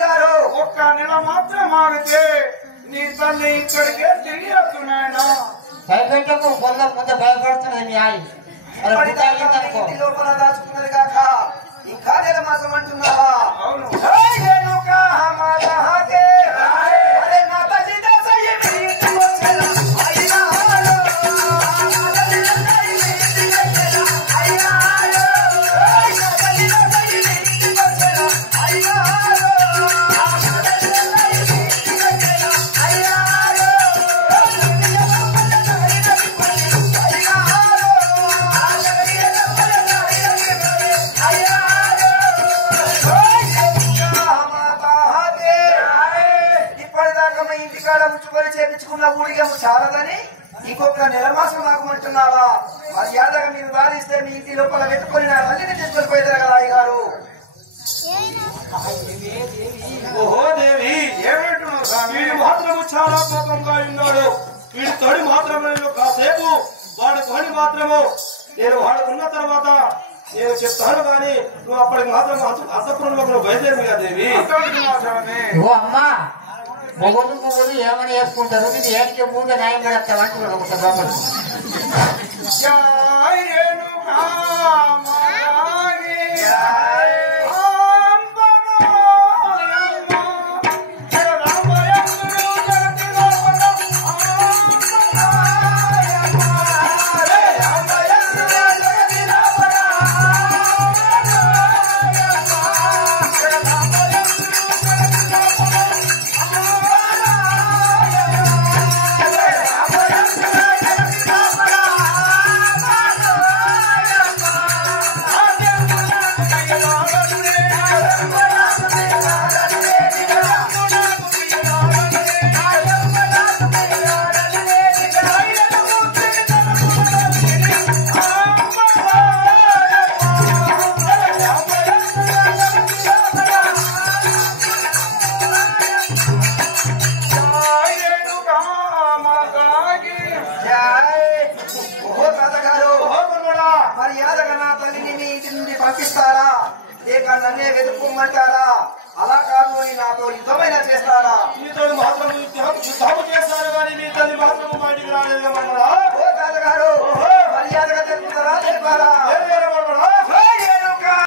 గారు ఒక్క నెల మాత్రం ఆగితే నీ తల్లి ఇక్కడికే తిరిగి నాయన భయపెట్టకు పొల్ల ముందు భయపడుతున్నది మీ ఆయి ఇంటి లోపల దాచుకున్నది కాక ఇంకా నెల మాసం అంటున్నావా? అవును చేపించుకున్న ఊడిగము చాలదని ఇంకొక నెల మాసం ఆగమంటున్నావా? మర్యాదగా మీరు దారిస్తే మీ ఇంటి లోపల పెట్టుకుని నా తల్లిని తీసుకొని పోయేదారు కదా అయ్యగారు. ఓహో దేవి ఏమంటున్నావు స్వామి? వీడు మాత్రము చాలా కోపంగా ఉన్నాడు. వీడి తొడి మాత్రమే కాసేపు వాడు తొడి మాత్రము నేను వాడుకున్న తర్వాత నేను చెప్తాను కానీ నువ్వు అప్పటికి మాత్రం అంతఃపురంలో బయలుదేరు కదా దేవి. ఓ అమ్మా మొగలు ఏమని వేసుకుంటారు నీకు ఏడికే ముందు న్యాయం గడతావంటున్నాడు ఒక బాబు మర్యాదగా నా తల్లిని మీ ఇంటి నుండి పంపిస్తారా లేక నన్నే వెతుక్కోమంటారా? అలా కాదు నాతో యుద్ధం